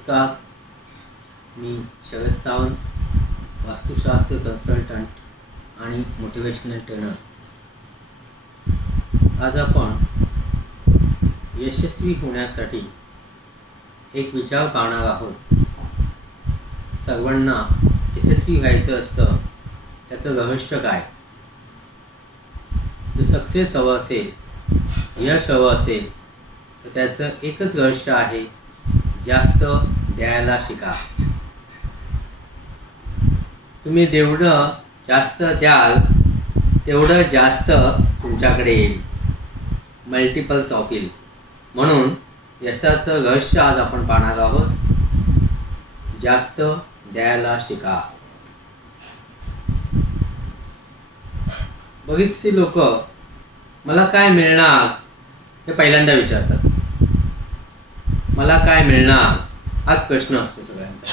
नमस्कार, मी शरद सावंत, वास्तुशास्त्र कन्सल्टंट आणि motivational trainer. आज आपण यशस्वी होण्यासाठी एक विचार पाहणार आहोत. सर्वांना यशस्वी व्हायचं असतं, त्याचं रहस्य काय? जर सक्सेस हवं असेल, यश हवं असेल, तर त्याचं एकच रहस्य आहे, जास्त द्यायला शिका. तुम्ही जेवढं जास्त द्याल तेवढं जास्त तुमच्याकडे येईल, मल्टिपल्स ऑफ येईल. म्हणून यशाचं रहस्य आज आपण पाहणार आहोत. जास्त द्यायला शिका. बरीचशी लोक मला काय मिळणार हे पहिल्यांदा विचारतात. मला काय मिळणार हाच प्रश्न असतो सगळ्यांचा.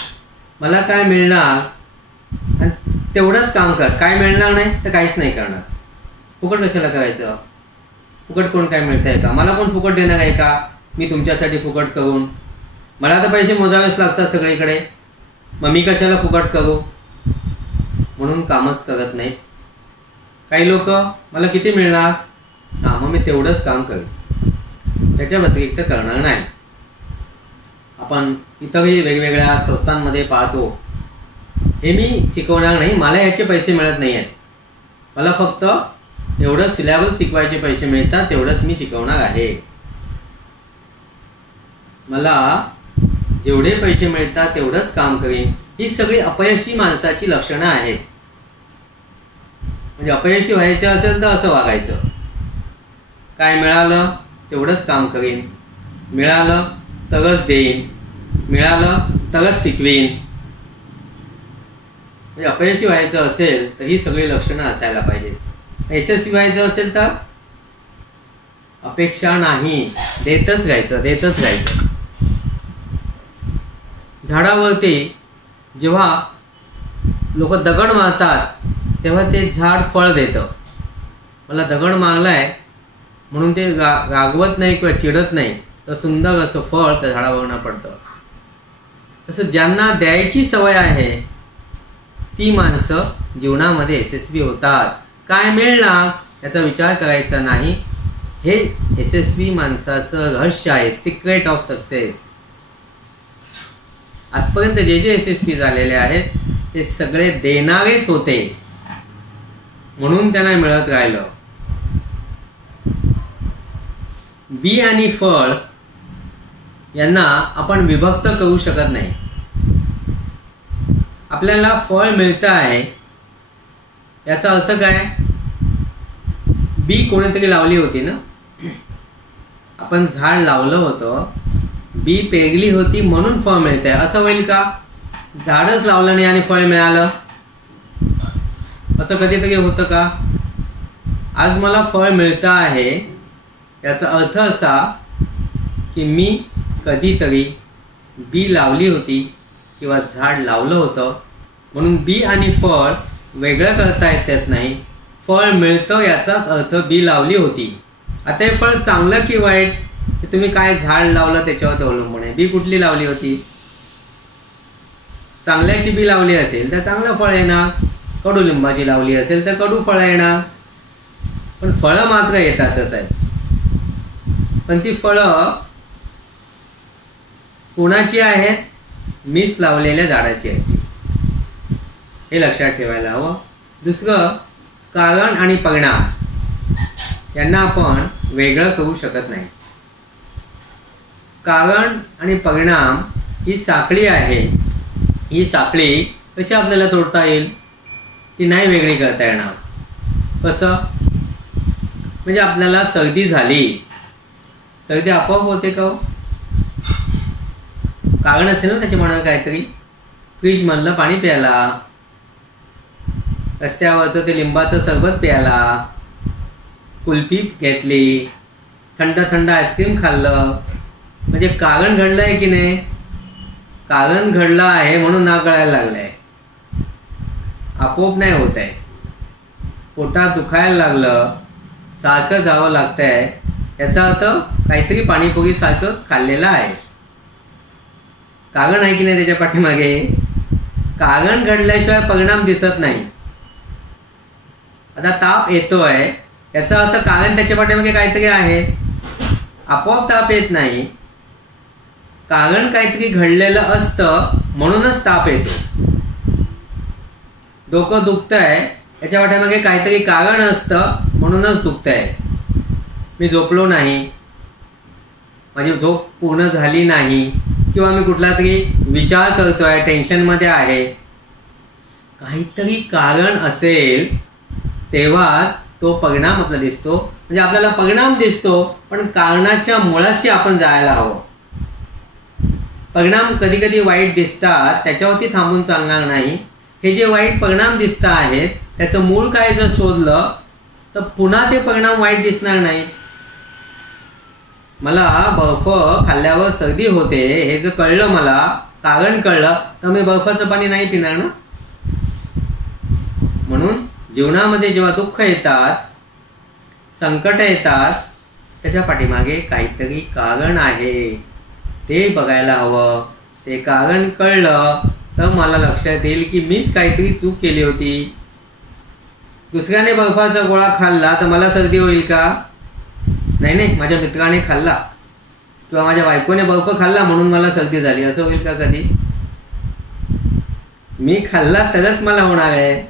मला काय मिळणार आणि तेवढंच काम कर. काय मिळणार नाही तर काहीच नाही करणार. फुकट कशाला करायचं? फुकट कोण काय मिळतं आहे का? मला कोण फुकट देणार आहे का? मी तुमच्यासाठी फुकट करून? मला तर पैसे मोजावेच लागतात सगळीकडे, मग मी कशाला फुकट करू? म्हणून कामच करत नाहीत. काही लोक मला किती मिळणार, हां मग मी तेवढंच काम करेन, त्याच्या व्यतिरिक्त करणार नाही. आपण इतरही वेगवेगळ्या संस्थांमध्ये पाहतो, हे मी शिकवणार नाही, मला ह्याचे पैसे मिळत नाही आहेत, मला फक्त एवढं सिलेबस शिकवायचे पैसे मिळतात, तेवढंच मी शिकवणार आहे. मला जेवढे पैसे मिळतात तेवढंच काम करेन. ही सगळी अपयशी माणसाची लक्षणं आहेत. म्हणजे अपयशी व्हायचं असेल तर असं वागायचं. काय मिळालं तेवढंच काम करेन, मिळालं तरच देईन, मिळालं तरच शिकवेन. म्हणजे अपयशी व्हायचं असेल तर ही सगळी लक्षणं असायला पाहिजेत. यशस्वी व्हायचं असेल तर अपेक्षा नाही, देतच राहायचं, देतच राहायचं. झाडावरती जेव्हा लोक दगड मारतात तेव्हा ते झाड फळ देतं. मला दगड मारलाय म्हणून ते रागवत नाही किंवा चिडत नाही, तर सुंदर असं फळ त्या झाडावरनं पडतं. तसं ज्यांना द्यायची सवय आहे ती माणसं जीवनामध्ये यशस्वी होतात. काय मिळणार याचा विचार करायचा नाही. हे यशस्वी माणसाचं रहस्य आहे, सिक्रेट ऑफ सक्सेस. आजपर्यंत जे जे यशस्वी झालेले आहेत ते सगळे देणारेच होते, म्हणून त्यांना मिळत राहिलं. बी आणि फळ यांना आपण विभक्त करू शकत नाही. आपल्याला फळ मिळतं आहे याचा अर्थ काय? बी कोणीतरी लावली होती ना, आपण झाड लावलं होतं, बी पेरली होती म्हणून फळ मिळतंय. असं होईल का? झाडच लावलं नाही आणि फळ मिळालं, असं कधीतरी होतं का? आज मला फळ मिळतं आहे याचा अर्थ असा की मी कधीतरी बी लावली होती किंवा झाड लावलं होतं, म्हणून बी आणि फळ वेगळं करता येत नाही. फळ मिळतं याचाच अर्थ बी लावली होती. आता हे फळ चांगलं की वाईट हे तुम्ही काय झाड लावलं त्याच्यावर अवलंबून आहे. बी कुठली लावली होती? चांगल्याची बी लावली असेल तर चांगलं फळ येणार, कडुलिंबाची लावली असेल तर कडू फळ येणार. पण फळं मात्र येतातच आहेत. पण ती फळं कोणाची आहेत? मीच लावलेल्या झाडाची आहेत, हे लक्षात ठेवायला हवं. दुसरं, कारण आणि परिणाम यांना आपण वेगळं करू शकत नाही. कारण आणि परिणाम ही साखळी आहे. ही साखळी कशी आपल्याला तोडता येईल? ती नाही वेगळी करता येणार. कसं? म्हणजे आपल्याला सर्दी झाली, सर्दी आपोआप होते का? कारण असेल ना त्याची म्हणून काहीतरी. फ्रीज मधलं पाणी प्यायला, रस्त्यावरचं ते लिंबाचं सरबत प्यायला, कुल्फी घेतली, थंड थंड आईस्क्रीम खाल्लं, म्हणजे कारण घडलं आहे की नाही? कारण घडलं आहे म्हणून नाक गळायला लागलंय, आपोआप नाही होत आहे. पोटात दुखायला लागलं, सारखं जावं लागतंय, याचा अर्थ काहीतरी पाणीपुरी सारखं खाल्लेलं आहे. कारण आहे की नाही त्याच्या पाठीमागे? कारण घडल्याशिवाय परिणाम दिसत नाही. आता ताप येतोय याचा अर्थ कारण त्याच्या पाठीमागे काहीतरी आहे. आपोआप ताप येत नाही, कारण काहीतरी घडलेलं असतं म्हणूनच ताप येतो. डोकं दुखतंय याच्या पाठीमागे काहीतरी कारण असतं म्हणूनच दुखतंय. मी झोपलो नाही, माझी झोप पूर्ण झाली नाही, किंवा मी कुठला तरी विचार करतोय, टेन्शनमध्ये आहे, काहीतरी कारण असेल तेव्हाच तो परिणाम आपल्याला दिसतो. म्हणजे आपल्याला परिणाम दिसतो पण कारणाच्या मुळाशी आपण जायला हवं. परिणाम कधी कधी वाईट दिसतात, त्याच्यावरती थांबून चालणार नाही. हे जे वाईट परिणाम दिसत आहेत त्याचं मूळ काय जर शोधलं तर पुन्हा ते परिणाम वाईट दिसणार नाही. मला बर्फ खाल्ल्यावर सर्दी होते हे जर कळलं, मला कारण कळलं, तर मी बर्फाचं पाणी नाही पिणार ना. म्हणून जीवनामध्ये जेव्हा दुःख येतात, संकट येतात, त्याच्या पाठीमागे काहीतरी कारण आहे, ते बघायला हवं. ते कारण कळलं तर मला लक्षात येईल की मीच काहीतरी चूक केली होती. दुसऱ्याने बर्फाचा गोळा खाल्ला तर मला सर्दी होईल का? नाही, माझ्या मित्राने खाल्ला किंवा माझ्या बायकोने बर्फ खाल्ला म्हणून मला सर्दी झाली, असं होईल का कधी? मी खाल्ला तरच मला होणार आहे.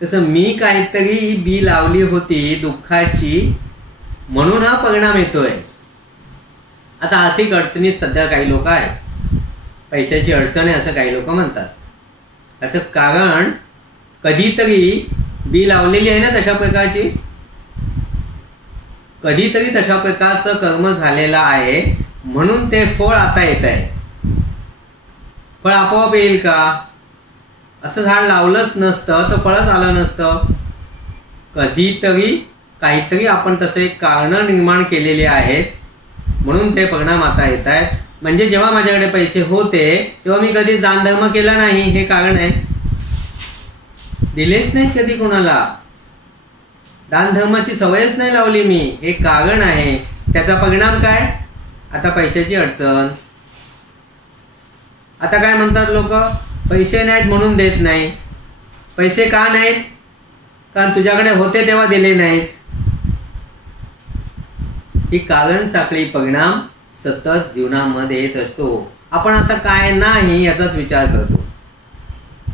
तसं मी काहीतरी बी लावली होती दुःखाची, म्हणून हा परिणाम येतोय. आता आर्थिक अडचणीत सध्या काही लोक आहेत, पैशाची अडचण आहे असं काही लोक म्हणतात. त्याचं कारण कधीतरी बी लावलेली आहे ना तशा प्रकारची, कधीतरी तशा प्रकारचं कर्म झालेलं आहे म्हणून ते फळ आता येत आहे. फळ आपोआप येईल का? असं झाड लावलंच नसतं तर फळच आलं नसतं. कधीतरी काहीतरी आपण तसे कारण निर्माण केलेले आहेत म्हणून ते परिणाम आता येत आहेत. म्हणजे जेव्हा माझ्याकडे पैसे होते तेव्हा मी कधी दान धर्म केला नाही, हे कारण आहे. दिलेच नाहीत कधी कोणाला, दान धर्माची सवयच नाही लावली मी, हे कारण आहे. त्याचा परिणाम काय? आता पैशाची अडचण. आता काय म्हणतात लोक, पैसे नाहीत म्हणून देत नाही. पैसे का नाहीत? कारण तुझ्याकडे होते तेव्हा दिले नाहीस. ही कारण साखळी परिणाम सतत जीवनामध्ये येत असतो. आपण आता काय नाही याचाच विचार करतो,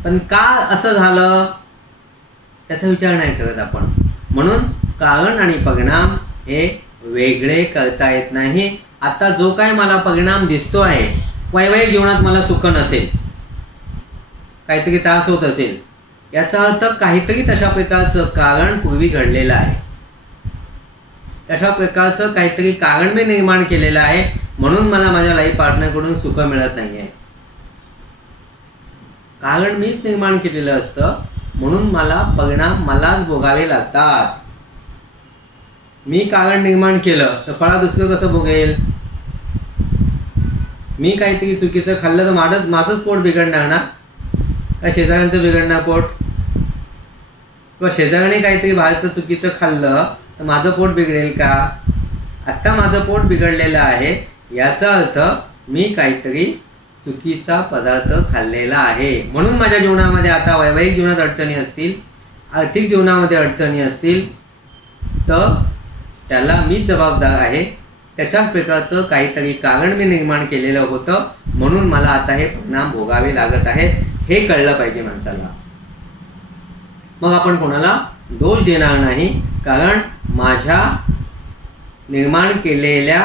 पण का असं झालं त्याचा विचार नाही करत आपण. म्हणून कारण आणि परिणाम हे वेगळे करता येत नाही. आता जो काय मला परिणाम दिसतो आहे, वैवाहिक जीवनात मला सुख नसेल, काहीतरी त्रास होत असेल, याचा अर्थ काहीतरी तशा प्रकारचं कारण पूर्वी घडलेलं आहे. तशा प्रकारचं काहीतरी कारण मी निर्माण केलेलं आहे म्हणून मला माझ्या लाईफ पार्टनरकडून सुख मिळत नाहीये. कारण मीच निर्माण केलेलं असतं म्हणून मला परिणाम मलाच भोगावे लागतात. मी कारण निर्माण केलं तर फळा दुसरं कसं भोगेल? मी काहीतरी चुकीचं खाल्लं तर माझंच पोट बिघडणार ना, का शेजाऱ्यांचं बिघडणार पोट? किंवा शेजाऱ्याने काहीतरी बाहेरचं चुकीचं खाल्लं तर माझं पोट बिघडेल का? आत्ता माझं पोट बिघडलेलं आहे याचा अर्थ मी काहीतरी चुकीचा पदार्थ खाल्लेला आहे. म्हणून माझ्या जीवनामध्ये आता वैवाहिक जीवनात अडचणी असतील, आर्थिक जीवनामध्ये अडचणी असतील तर त्याला मी जबाबदार आहे. तशाच प्रकारचं काहीतरी कारण मी निर्माण केलेलं होतं म्हणून मला आता हे परिणाम भोगावे लागत आहेत, हे कळलं पाहिजे माणसाला. मग आपण कोणाला दोष देणार नाही, कारण माझ्या निर्माण केलेल्या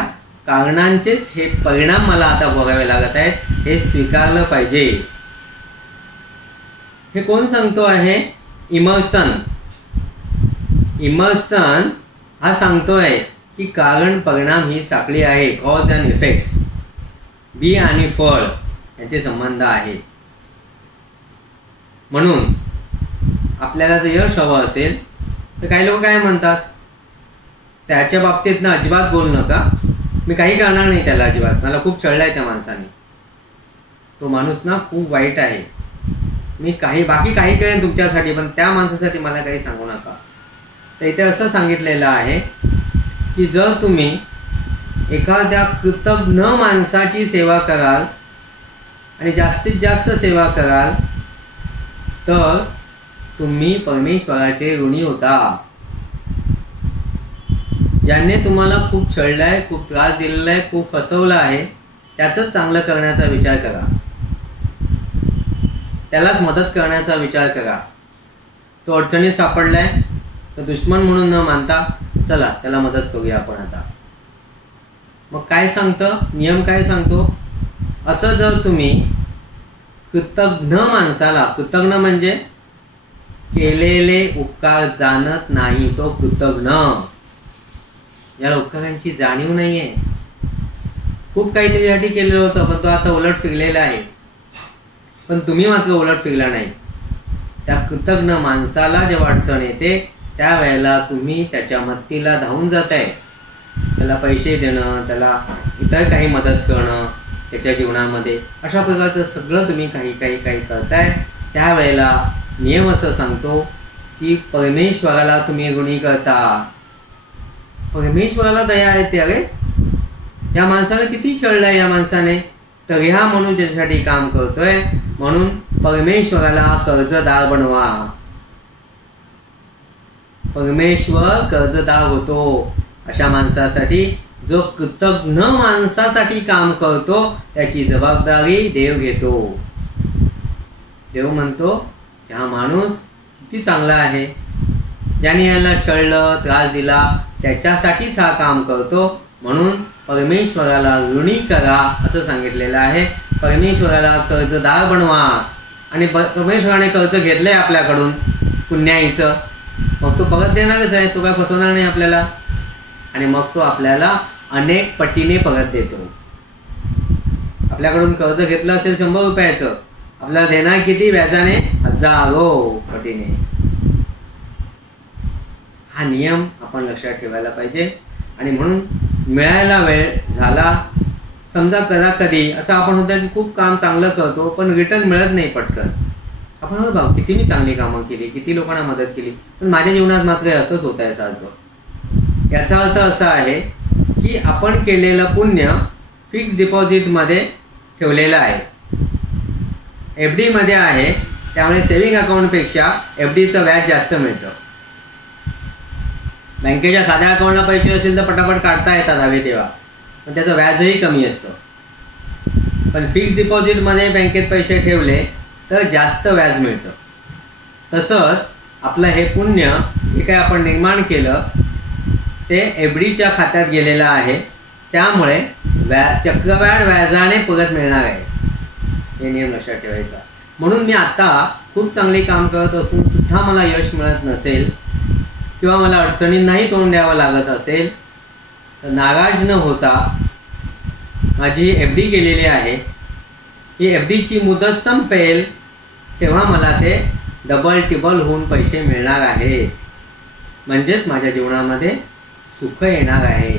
कारणांचेच हे परिणाम मला आता भोगावे लागत आहेत, हे स्वीकारलं पाहिजे. हे कोण सांगतो आहे? इमर्सन हा सांगतोय की कारण परिणाम ही साखळी आहे, कॉज अँड इफेक्ट्स. बी आणि फळ यांचे संबंध आहेत. म्हणून आपल्याला जर यश हवं असेल तर काही लोक काय म्हणतात, त्याच्या बाबतीत ना अजिबात बोलू नका, मी काही करणार नाही त्याला अजिबात, मला खूप चढलाय त्या माणसाने, तो माणूस ना खूप वाईट आहे, मी बाकी काही करेन तुमच्यासाठी पण त्या माणसासाठी मला काही सांगू नका. तर इथे असं सांगितलेलं आहे की जर तुम्ही एखाद्या कृतज्ञ माणसाची सेवा कराल आणि जास्तीत जास्त सेवा कराल तर तुम्ही परमेश्वराचे ऋणी होता. ज्याने तुम्हाला खूप छळलाय, खूप त्रास दिलेला आहे, खूप फसवलं आहे, त्याचंच चांगलं करण्याचा विचार करा, त्यालाच मदत करण्याचा विचार करा. तो अडचणीत सापडलाय तर दुश्मन म्हणून न मानता चला त्याला मदत करूया आपण आता. मग काय सांगतं नियम, काय सांगतो, असं जर तुम्ही कृतज्ञ माणसाला, कृतज्ञ म्हणजे केलेले उपकार जाणत नाही तो कृतज्ञ, याला उपकारांची जाणीव नाहीये. खूप काही त्याच्यासाठी केलेलं होतं पण तो आता उलट फिरलेला आहे, पण तुम्ही मात्र उलट फिरला नाही. त्या कृतज्ञ माणसाला जेव्हा अडचण येते त्यावेळेला तुम्ही त्याच्या मदतीला धावून जाताय. त्याला पैसे देणं, त्याला इतर काही मदत करणं त्याच्या जीवनामध्ये, अशा प्रकारचं सगळं तुम्ही काही करताय. त्यावेळेला नियम असं सांगतो की परमेश्वराला तुम्ही ऋणी करता. परमेश्वराला दया येते, अरे या माणसाला किती छळलंय या माणसाने, तर ह्या म्हणून ज्याच्यासाठी काम करतोय, म्हणून परमेश्वराला कर्जदार बनवा. परमेश्वर कर्जदार होतो अशा माणसासाठी. जो कृतज्ञ माणसासाठी काम करतो त्याची जबाबदारी देव घेतो. देव म्हणतो की हा माणूस किती चांगला आहे, ज्याने याला छळलं, त्रास दिला, त्याच्यासाठीच हा काम करतो, म्हणून परमेश्वराला ऋणी करा असं सांगितलेलं आहे. परमेश्वराला कर्जदार बनवा. आणि परमेश्वराने कर्ज घेतलंय आपल्याकडून पुण्याईचं, मग तो परत देणारच आहे, तो काय फसवणार नाही आपल्याला. आणि मग तो आपल्याला अनेक पटीने परत देतो. आपल्याकडून कर्ज घेतलं असेल 100 रुपयाचं, आपल्याला देणार किती व्याजाने, 1000 पटीने. हा नियम आपण लक्षात ठेवायला पाहिजे. आणि म्हणून मिळायला वेळ झाला, समजा कधी असं आपण होतं की खूप काम चांगलं करतो पण रिटर्न मिळत नाही पटकन. आपण हो भाऊ किती मी चांगली कामं केली, किती लोकांना मदत केली, पण माझ्या जीवनात मात्र असंच होत आहे सारखं. याचा अर्थ असा आहे की आपण केलेलं पुण्य फिक्स डिपॉझिटमध्ये ठेवलेलं आहे, FD मध्ये आहे, त्यामुळे सेव्हिंग अकाउंटपेक्षा FDचं व्याज जास्त मिळतं. बँकेच्या साध्या अकाउंटला पैसे असेल तर पटापट काढता येतात हवे तेव्हा, पण त्याचं व्याजही कमी असतं. पण फिक्स डिपॉझिटमध्ये बँकेत पैसे ठेवले तर जास्त व्याज मिळतं. तसंच आपलं हे पुण्य जे काय आपण निर्माण केलं ते FDच्या खात्यात गेलेलं आहे, त्यामुळे चक्रवाढ व्याजाने परत मिळणार आहे. हे नियम लक्षात ठेवायचा. म्हणून मी आता खूप चांगले काम करत असून सुद्धा मला यश मिळत नसेल किंवा मला अडचणींनाही तोंड द्यावं लागत असेल तर नाराज न होता, माझी FD केलेली आहे, ही FDची मुदत संपेल तेव्हा मला ते डबल टिबल होऊन पैसे मिळणार आहे, म्हणजेच माझ्या जीवनामध्ये सुख येणार आहे.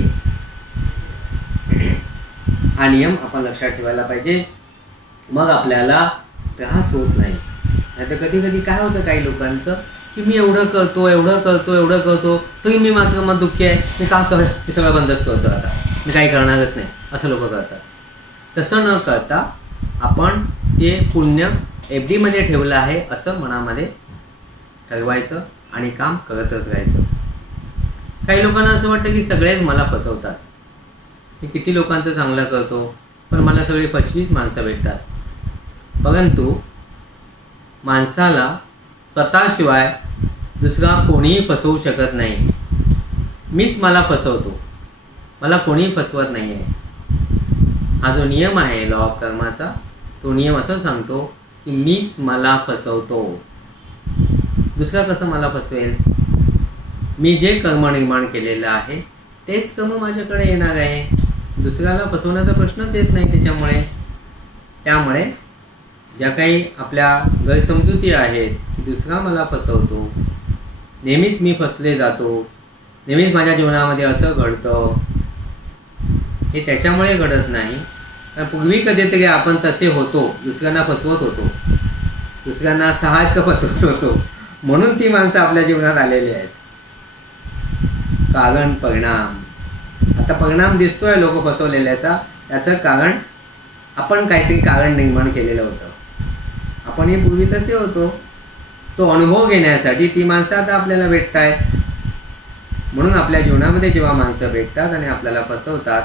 हा नियम आपण लक्षात ठेवायला पाहिजे. मग आपल्याला त्रास होत नाही. नाहीतर कधी काय होतं काही लोकांचं की मी एवढं करतो तरी मी मात्र मग दुःखी आहे, मी काम मी सगळं बंदच करतो, आता मी काही करणारच नाही, असं लोक करतात. तसं न करता आपण ते पुण्य FD मध्ये ठेवलं आहे असं मनामध्ये ठरवायचं आणि काम करतच राहायचं. काही लोकांना असं वाटतं की सगळेच मला फसवतात, मी किती लोकांचं चांगलं करतो पण मला सगळी 25 माणसं भेटतात. परंतु माणसाला स्वतःशिवाय दुसरा कोणीही फसवू शकत नाही. मीच मला फसवतो, मला कोणीही फसवत नाही आहे. हा जो नियम आहे लॉ ऑफ कर्माचा, तो नियम असं सांगतो की मीच मला फसवतो, दुसरा कसं मला फसवेल. मी जे कर्म निर्माण केलेलं आहे तेच कर्म माझ्याकडे येणार आहे, दुसऱ्याला फसवण्याचा प्रश्नच येत नाही. त्यामुळे ज्या काही आपल्या गैरसमजुती आहेत की दुसरा मला फसवतो, नेहमीच मी फसले जातो, नेहमीच माझ्या जीवनामध्ये असं घडतं, हे त्याच्यामुळे घडत नाही. तर पूर्वी कधीतरी आपण तसे होतो, दुसऱ्यांना फसवत होतो, दुसऱ्यांना साहजिक फसवत होतो, म्हणून ती माणसं आपल्या जीवनात आलेली आहेत. कारण परिणाम, आता परिणाम दिसतोय लोक फसवलेल्याचा, त्याचं कारण आपण काहीतरी कारण निर्माण केलेलं होतं. आपण हे पूर्वी तसे होतो. तो अनुभव घेण्यासाठी ती माणसं आता आपल्याला भेटत आहेत. म्हणून आपल्या जीवनामध्ये जेव्हा माणसं भेटतात आणि आपल्याला फसवतात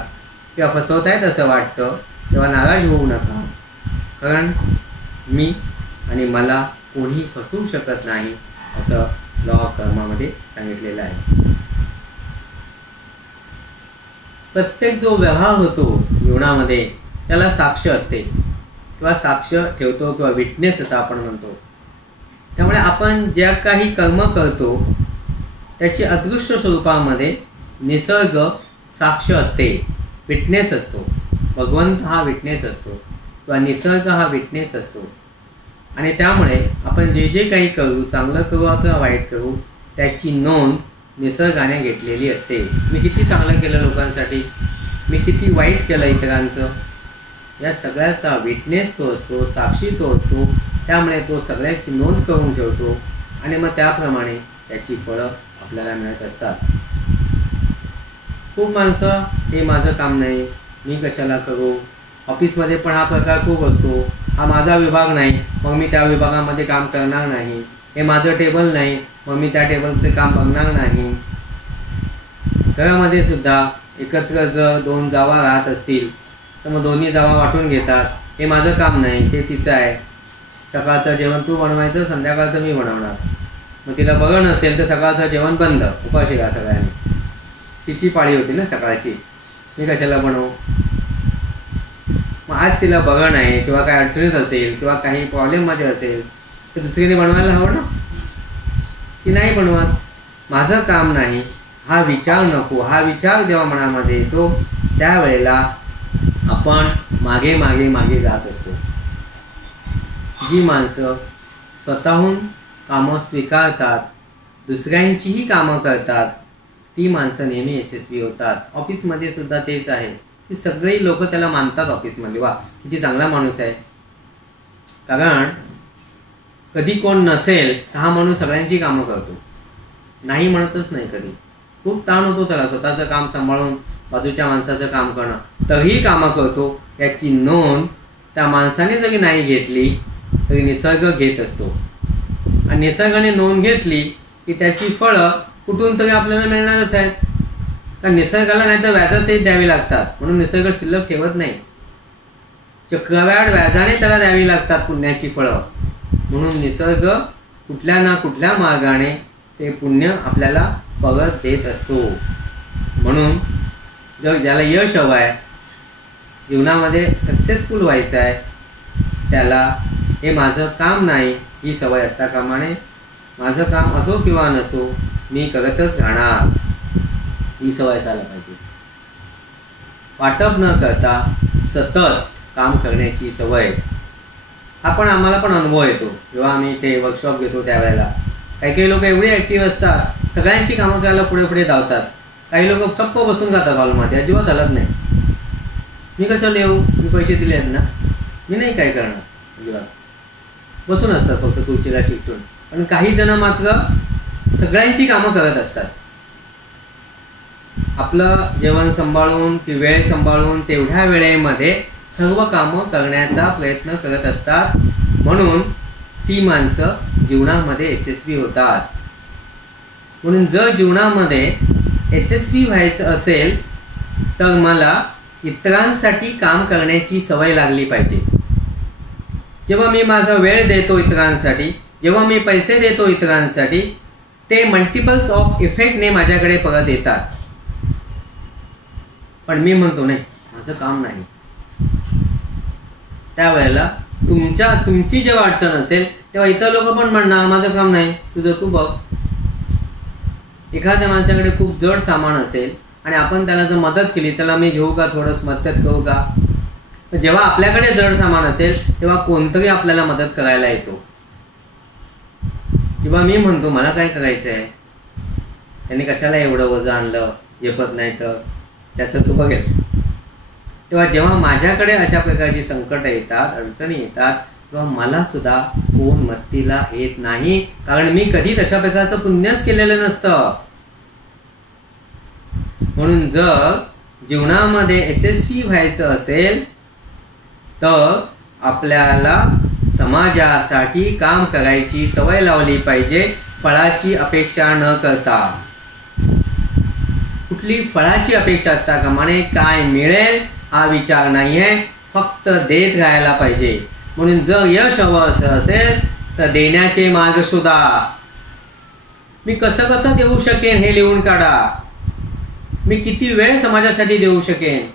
किंवा फसवत आहेत असं वाटतं, तेव्हा नाराज होऊ नका. कारण मी आणि मला कोणीही फसवू शकत नाही असं लॉ ऑफ कर्मामध्ये सांगितलेलं आहे. प्रत्येक जो व्यवहार होतो जीवनामध्ये त्याला साक्ष असते किंवा साक्ष ठेवतो किंवा विटनेस असं आपण म्हणतो. त्यामुळे आपण ज्या काही कर्म करतो त्याची अदृश्य स्वरूपामध्ये निसर्ग साक्ष असते, विटनेस असतो. भगवंत हा विटनेस असतो किंवा निसर्ग हा विटनेस असतो. आणि त्यामुळे आपण जे जे काही करू, चांगलं करू अथवा वाईट करू, त्याची नोंद निसर्गाने घेतलेली असते. मी किती चांगलं केलं लोकांसाठी, मी किती वाईट केलं इतरांचं, या सगळ्याचा विटनेस तो असतो, साक्षी तो असतो. त्यामुळे तो सगळ्याची नोंद करून ठेवतो आणि मग त्याप्रमाणे त्याची फळं आपल्याला मिळत असतात. खूप माणसं हे माझं काम नाही, मी कशाला करू. ऑफिसमध्ये पण हा प्रकार खूप असतो. हा माझा विभाग नाही, मग मी त्या विभागामध्ये काम करणार नाही. हे माझं टेबल नाही, मग मी त्या टेबलचे काम बघणार नाही. घरामध्ये सुद्धा एकत्र जर 2 जावा राहत असतील तर मग दोन्ही जावा वाटून घेतात. हे माझं काम नाही, ते तिचं आहे. सकाळचं जेवण तू बनवायचं, संध्याकाळचं मी बनवणार. मग तिला बघं नसेल तर सकाळचं जेवण बंद, उपाशी का सगळ्यांनी. तिची पाळी होती ना सकाळची, मी कशाला बनवू. मग आज तिला बघं नाही किंवा काही अडचणीत असेल किंवा काही प्रॉब्लेममध्ये असेल तर दुसरीने बनवायला हवं ना. ती नाही बनवत. माझं काम नाही हा विचार नको. हा विचार जेव्हा मनामध्ये येतो त्यावेळेला आपण मागे मागे मागे जात असतो. जी माणसं स्वतःहून कामं स्वीकारतात, दुसऱ्यांचीही कामं करतात, ती माणसं नेहमी यशस्वी होतात. ऑफिसमध्ये सुद्धा तेच आहे की सगळी लोक त्याला मानतात ऑफिसमध्ये, वा किती चांगला माणूस आहे. कारण कधी कोण नसेल तर हा माणूस सगळ्यांची कामं करतो, नाही म्हणतच नाही. कधी खूप ताण होतो त्याला स्वतःचं काम सांभाळून बाजूच्या माणसाचं काम करणं, तरीही कामं करतो. याची नोंद त्या माणसाने जरी नाही घेतली तरी निसर्ग घेत असतो. आणि निसर्गाने नोंद घेतली की त्याची फळं कुठून तरी आपल्याला मिळणारच आहेत. कारण निसर्गाला नाही तर व्याजासहित द्यावी लागतात, म्हणून निसर्ग शिल्लक ठेवत नाही. चक्रवाढ व्याजाने त्याला द्यावी लागतात पुण्याची फळं. म्हणून निसर्ग कुठल्या ना कुठल्या मार्गाने ते पुण्य आपल्याला परत देत असतो. म्हणून जर ज्याला यश हवं आहे, जीवनामध्ये सक्सेसफुल व्हायचं आहे, त्याला हे माझं काम नाही ही सवय असता कामा नये. माझं काम असो किंवा नसो मी करतच राहणार, ही सवय असायला पाहिजे. वाटप न करता सतत काम करण्याची सवय. आम्हाला पण अनुभव येतो जेव्हा आम्ही ते वर्कशॉप घेतो त्यावेळेला. काही लोक एवढे ॲक्टिव्ह असतात, सगळ्यांची कामं करायला पुढे पुढे धावतात. काही लोक ठप्प बसून जातात हॉलमध्ये, अजिबात हलत नाही. मी कशाला येऊ, मी पैसे दिले आहेत ना, मी नाही काय करणार. अजिबात बसून असतात फक्त खुर्चीला चिकटून. पण काही जण मात्र सगळ्यांची कामं करत असतात. आपलं जेवण सांभाळून ती वेळ सांभाळून तेवढ्या वेळेमध्ये सर्व कामं करण्याचा प्रयत्न करत असतात. म्हणून ती माणसं जीवनामध्ये यशस्वी होतात. म्हणून जर जीवनामध्ये यशस्वी व्हायचं असेल तर मला इतरांसाठी काम करण्याची सवय लागली पाहिजे. जेव्हा मी माझा वेळ देतो इतरांसाठी, जेव्हा मी पैसे देतो इतरांसाठी, ते मल्टिपल्स ऑफ इफेक्टने माझ्याकडे परत येतात. पण मी म्हणतो नाही माझं काम नाही. त्यावेळेला तुमची जेव्हा अडचण असेल तेव्हा इतर लोक पण म्हणणार माझं काम नाही, तुझं तू बघ. एखाद्या माणसाकडे खूप जड सामान असेल आणि आपण त्याला जर मदत केली, त्याला मी घेऊ का, थोडंसं मदत करू का. जेव्हा आपल्याकडे जड सामान असेल तेव्हा कोणतरी आपल्याला मदत करायला येतो. जेव्हा मी म्हणतो मला काय करायचं आहे, त्यांनी कशाला एवढं वजन आणलं, झेपत नाही तर त्याचं तू बघेल. तेव्हा जेव्हा माझ्याकडे अशा प्रकारची संकट येतात, अडचणी येतात, तेव्हा मला सुद्धा कोण मदतीला येत नाही. कारण मी कधी तशा प्रकारचं पुण्यच केलेलं नसतं. म्हणून जर जीवनामध्ये यशस्वी व्हायचं असेल तर आपल्याला समाजासाठी काम करायची सवय लावली पाहिजे, फळाची अपेक्षा न करता. कुठली फळाची अपेक्षा असता कामाने काय मिळेल हा विचार नाहीये, फक्त देत राहायला पाहिजे. म्हणून जर यश हवं असेल तर देण्याचे मार्ग शोधा. मी कसं कसं देऊ शकेन हे लिहून काढा. मी किती वेळ समाजासाठी देऊ शकेन,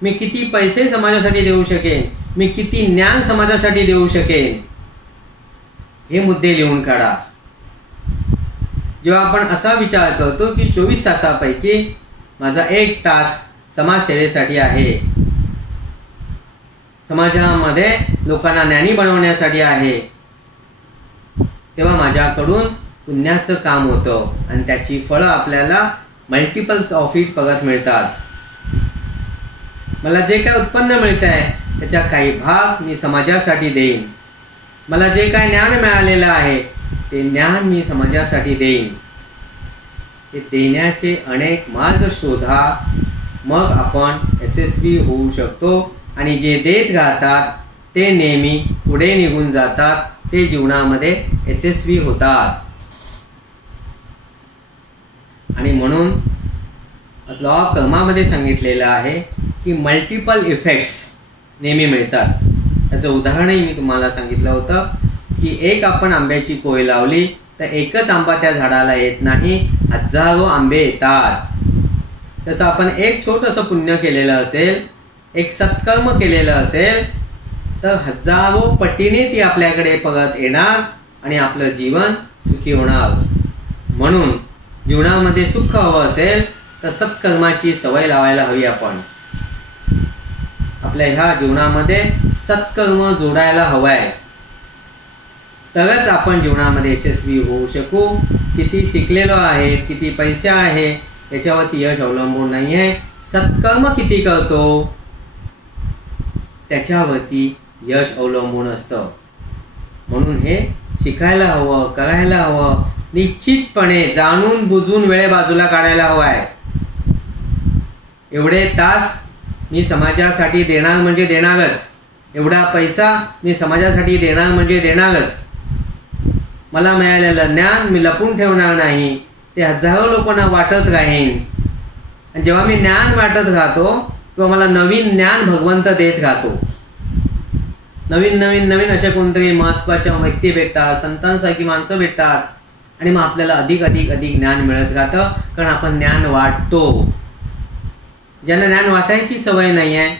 मी किती पैसे समाजासाठी देऊ शकेन, मी किती ज्ञान समाजासाठी देऊ शकेन, हे मुद्दे लिहून काढा. जेव्हा आपण असा विचार करतो की 24 तासापैकी माझा 1 तास समाजसेवेसाठी आहे, समाजामध्ये लोकांना ज्ञानी बनवण्यासाठी आहे, तेव्हा माझ्याकडून पुण्याचं काम होतं आणि त्याची फळं आपल्याला मल्टिपल्स ऑफ इट परत मिळतात. मला जे काय उत्पन्न मिळत आहे त्याचा काही भाग मी समाजासाठी देईन. मला जे काय ज्ञान मिळालेलं आहे ते ज्ञान मी समाजासाठी देईन. ते देण्याचे अनेक मार्ग शोधा, मग आपण यशस्वी होऊ शकतो. आणि जे देत राहतात ते नेहमी पुढे निघून जातात, ते जीवनामध्ये यशस्वी होतात. आणि म्हणून लॉ ऑफ कर्मामध्ये सांगितलेलं आहे की मल्टिपल इफेक्ट्स नेहमी मिळतात. त्याचं उदाहरणही मी तुम्हाला सांगितलं होतं की एक आपण आंब्याची कोय लावली तर एकच आंबा त्या झाडाला येत नाही, हजारो आंबे येतात. तसं आपण एक छोटंसं पुण्य केलेलं असेल, एक सत्कर्म केलेलं असेल तर हजारो पटीने ती आपल्याकडे परत येणार आणि आपलं जीवन सुखी होणार. म्हणून जीवनामध्ये सुख हवं असेल तर सत्कर्माची सवय लावायला हवी. आपण आपल्या ह्या जीवनामध्ये सत्कर्म जोडायला हवंय, तरच आपण जीवनामध्ये यशस्वी होऊ शकू. किती शिकलेलो आहे, किती पैसे आहे याच्यावरती यश अवलंबून नाही आहे, सत्कर्म किती करतो त्याच्यावरती यश अवलंबून असतं. म्हणून हे शिकायला हवं, करायला हवं, निश्चितपणे जाणून बुजून वेळ बाजूला काढायला हवाय. एवढे तास मी समाजासाठी देणार म्हणजे देणारच, एवढा पैसा मी समाजासाठी देणार म्हणजे देणारच. मला मिळालेलं ज्ञान मी लपून ठेवणार नाही, ते हजारो लोकांना वाटत राहीन. आणि जेव्हा मी ज्ञान वाटत राहतो तेव्हा मला नवीन ज्ञान भगवंत देत राहतो. नवीन नवीन नवीन अशा कोणतरी महत्त्वाच्या व्यक्ती भेटतात, संतांसारखी माणसं भेटतात आणि मग आपल्याला अधिक अधिक अधिक ज्ञान मिळत राहतं, कारण आपण ज्ञान वाटतो. ज्यांना ज्ञान वाटायची सवय नाही आहे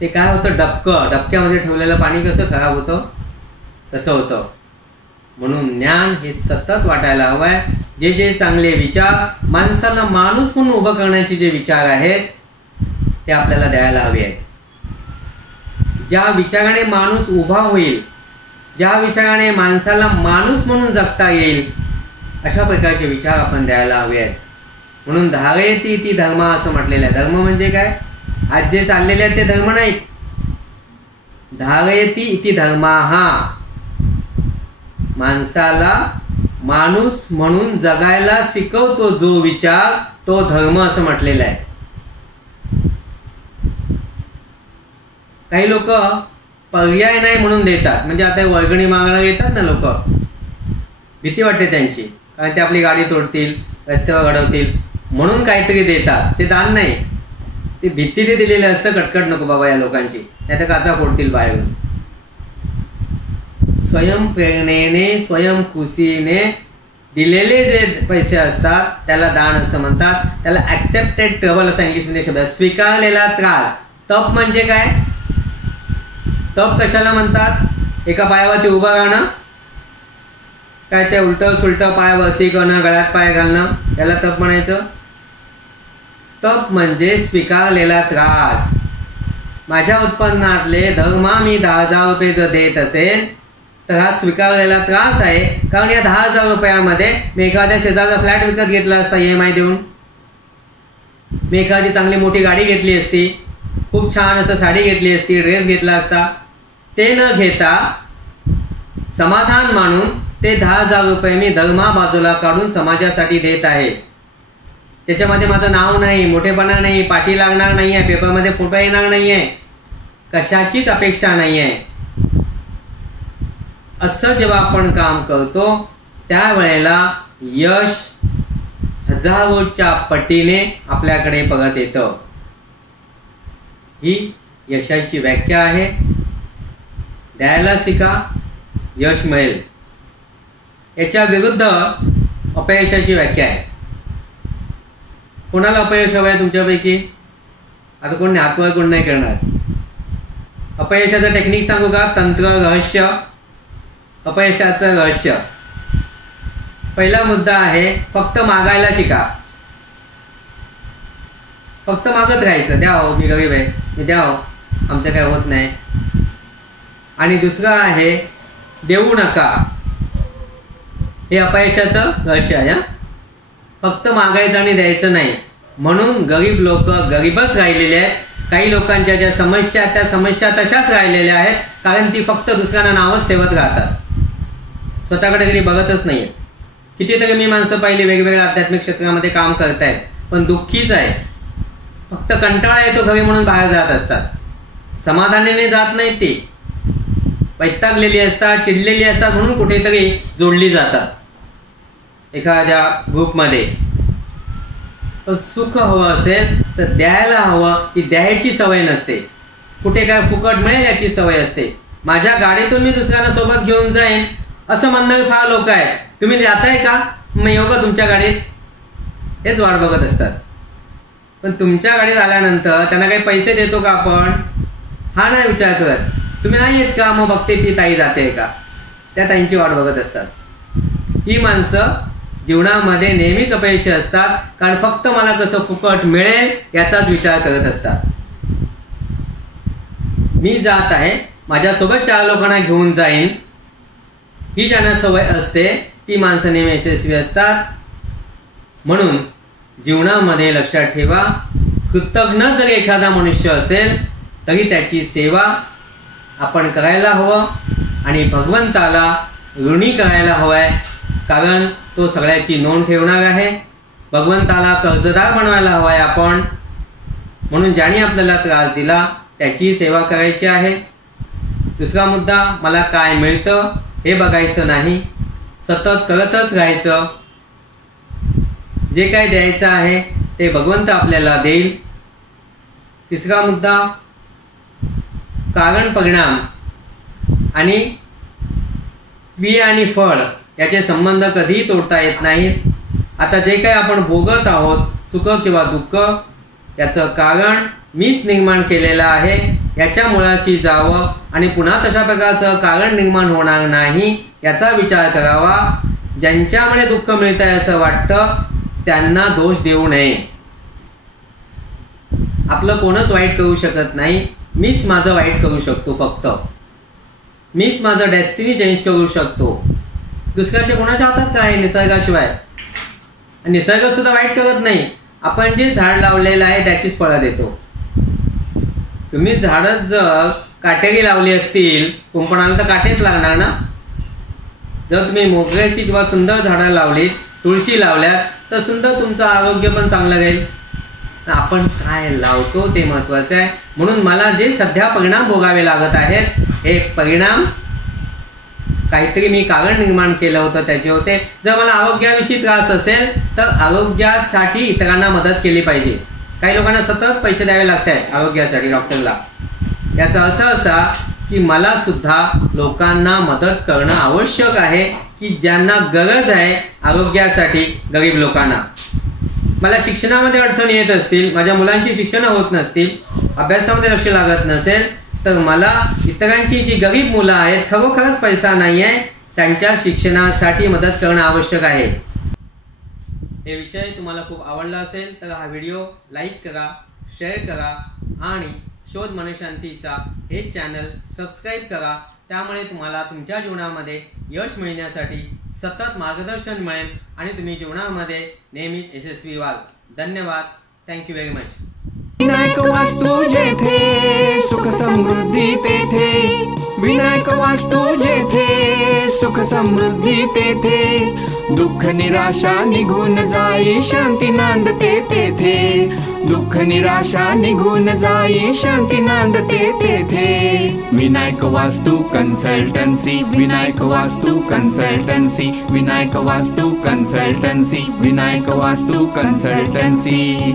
ते काय होतं, डबक्यामध्ये ठेवलेलं पाणी कसं खराब होतं तसं होतं. म्हणून ज्ञान हे सतत वाटायला हवं आहे. जे जे चांगले विचार माणसाला माणूस म्हणून उभं करण्याचे जे विचार आहेत ते आपल्याला द्यायला हवे आहेत. ज्या विचाराने माणूस उभा होईल, ज्या विचाराने माणसाला माणूस म्हणून जगता येईल, अशा प्रकारचे विचार आपण द्यायला हवे आहेत. म्हणून धारयति इति धर्म असं म्हटलेलं आहे. धर्म म्हणजे काय, आज जे चाललेले आहेत ते धर्म नाहीत. धारयति इति धर्माः, माणसाला माणूस म्हणून जगायला शिकवतो जो विचार तो धर्म असं म्हटलेलं आहे. काही लोक पर्याय नाही म्हणून देतात, म्हणजे आता वर्गणी मागायला येतात ना लोक, भीती वाटते त्यांची, कारण ते आपली गाडी तोडतील, रस्त्यावर घडवतील म्हणून काहीतरी देतात. ते दान नाही, ते भीतीने दिलेले असतं. कटकट नको बाबा या लोकांची, नाही तर काचा फोडतील बाहेरून. स्वयंप्रेरणेने स्वयंखुशीने दिलेले जे पैसे असतात त्याला दान असं म्हणतात. त्याला ऍक्सेप्टेड ट्रबल असा इंग्लिशमध्ये शब्द आहे, स्वीकारलेला त्रास. तप म्हणजे काय, तप कशाला म्हणतात, एका पायावरती उभं राहणं, काय ते उलटं सुलटं पाय वरती करणं, गळ्यात पाय घालणं, याला तप म्हणायचं. तप म्हणजे स्वीकारलेला त्रास. माझ्या उत्पन्नातले दरमहा मी 10,000 रुपये जर देत असेल तर हा स्वीकारलेला त्रास आहे. कारण या 10,000 रुपयामध्ये मी एखाद्या शेजारचा फ्लॅट विकत घेतला असता EMI देऊन, मी एखादी चांगली मोठी गाडी घेतली असती, खूप छान असं साडी घेतली असती, ड्रेस घेतला असता. ते न घेता समाधान मानून ते 10,000 रुपये मी दरमहा बाजूला काढून समाजासाठी देत आहे. त्याच्यामध्ये माझं नाव नाही, मोठेपणा नाही, पाठी लागणार नाही आहे, पेपरमध्ये फोटो येणार नाही आहे, कशाचीच अपेक्षा नाही आहे असं जेव्हा आपण काम करतो त्यावेळेला यश हजारोच्या पटीने आपल्याकडे परत येतं. ही यशाची व्याख्या आहे. द्यायला शिका, यश मिळेल. याच्या विरुद्ध अपयशाची व्याख्या आहे. कोणाला अपयश हवं आहे तुमच्यापैकी? आता कोण हातवर कोण नाही करणार. अपयशाचं टेक्निक सांगू का? तंत्र, रहस्य. अपयशाचं रहस्य. पहिला मुद्दा आहे फक्त मागायला शिका. फक्त मागत राहायचं, द्या हो, मी गरीब आहे, मी द्या हो, आमचं काय होत नाही. आणि दुसरं आहे देऊ नका. हे अपयशाचं रहस्य आहे. फक्त मागायचं आणि द्यायचं नाही. म्हणून गरीब लोक गरीबच राहिलेले आहेत. काही लोकांच्या ज्या समस्या त्या समस्या तशाच राहिलेल्या आहेत, कारण ती फक्त दुसऱ्यांना नावच ठेवत राहतात, स्वतःकडे कधी बघतच नाहीये. कितीतरी मी माणसं पाहिली वेगवेगळ्या आध्यात्मिक क्षेत्रामध्ये काम करतायत, पण दुःखीच आहे. फक्त कंटाळा येतो घरी म्हणून बाहेर जात असतात. समाधानाने जात नाहीत. ती वैतागलेली असतात, चिडलेली असतात म्हणून कुठेतरी जोडली जातात एखाद्या ग्रुपमध्ये. पण सुख हवं असेल तर द्यायला हवं. ती द्यायची सवय नसते. कुठे काय फुकट मिळेल याची सवय असते. माझ्या गाडीतून मी दुसऱ्यांना सोबत घेऊन जाईन असं म्हणणारे फार लोक आहेत. तुम्ही जाताय का? मग येऊ का तुमच्या गाडीत? हेच वाट बघत असतात. पण तुमच्या गाडीत आल्यानंतर त्यांना काही पैसे देतो का आपण? हा नाही विचार करत. तुम्ही नाही येत का? मग बघते ती ताई जाते का? त्या ताईंची वाट बघत असतात. ही माणसं जीवनामध्ये नेहमीच अपयशी असतात, कारण फक्त मला कसं फुकट मिळेल याचाच विचार करत असतात. मी जात आहे, माझ्यासोबत 4 लोकांना घेऊन जाईन, ही ज्यांना सवय असते ती माणसं नेहमी यशस्वी असतात. म्हणून जीवनामध्ये लक्षात ठेवा, कृतज्ञ जरी एखादा मनुष्य असेल तरी त्याची सेवा आपण करायला हवं आणि भगवंताला ऋणी करायला हवंय, कारण तो सगळ्याची नोंद ठेवणार आहे. भगवंताला कर्जदार बनवायला हवंय आपण. म्हणून ज्याने आपल्याला त्रास दिला त्याची सेवा करायची आहे. दुसरा मुद्दा, मला काय मिळतं हे बघायचं नाही, सतत करतच राहायचं. जे काय द्यायचं आहे ते भगवंत आपल्याला देईल. तिसरा मुद्दा, कारण परिणाम आणि क्रिया आणि फळ याचे संबंध कधीही तोडता येत नाहीत. आता जे काही आपण भोगत आहोत, सुख किंवा दुःख, याचं कारण मीच निर्माण केलेलं आहे. याच्या मुळाशी जावं आणि पुन्हा तशा प्रकारचं कारण निर्माण होणार नाही याचा विचार करावा. ज्यांच्यामुळे दुःख मिळत आहे असं वाटतं त्यांना दोष देऊ नये. आपलं कोणच वाईट करू शकत नाही. मीच माझं वाईट करू शकतो. फक्त मीच माझं डेस्टिनी चेंज करू शकतो. दुसऱ्याच्या कोणाच्या हातात काय? निसर्गाशिवाय. निसर्ग सुद्धा वाईट करत नाही. आपण जे झाड लावलेलं आहे त्याचीच फळं देतो. तुम्ही झाडच जर काटेरी लावली असतील, कुंपणाला तर काटेच लागणार ना. जर तुम्ही मोगऱ्याची किंवा सुंदर झाडं लावलीत, तुळशी लावल्यात, तर सुंदर तुमचं आरोग्य पण चांगलं राहील. आपण काय लावतो ते महत्वाचं आहे. म्हणून मला जे सध्या परिणाम भोगावे लागत आहेत, हे परिणाम काहीतरी मी कारण निर्माण केलं होतं त्याचे होते. जर मला आरोग्याविषयी त्रास असेल तर आरोग्यासाठी इतरांना मदत केली पाहिजे. काही लोकांना सतत पैसे द्यावे लागत आहेत आरोग्यासाठी डॉक्टरला. याचा अर्थ असा की मला सुद्धा लोकांना मदत करणं आवश्यक आहे, की ज्यांना गरज आहे आरोग्यासाठी, गरीब लोकांना. मला शिक्षणामध्ये अडचणी येत असतील, माझ्या मुलांची शिक्षण होत नसतील, अभ्यासामध्ये लक्ष लागत नसेल, तर मला इतरांची जी गरीब मुलं आहेत, खरोखरच पैसा नाही आहे, त्यांच्या शिक्षणासाठी मदत करणं आवश्यक आहे. हे विषय तुम्हाला खूप आवडला असेल तर हा व्हिडिओ लाईक करा, शेअर करा आणि शोध मनशांतीचा हे चॅनल सबस्क्राईब करा. त्यामुळे तुम्हाला तुमच्या जीवनामध्ये यश मिळण्यासाठी सतत मार्गदर्शन मिळेल आणि तुम्ही जीवनामध्ये नेहमीच यशस्वी व्हाल. धन्यवाद. Thank you very much. विनायक वास्तू जेथे सुख समृद्धी तेथे. विनायक वास्तू जेथे सुख समृद्धी तेथे, दुःख निराशा निघून जाई शांती नांदते तेथे, दुःख निराशा निघून जाई शांती नांदते तेथे। विनायक वास्तु कन्सल्टन्सी, विनायक वास्तु कन्सल्टन्सी, विनायक वास्तु कन्सल्टन्सी, विनायक वास्तु कन्सल्टन्सी।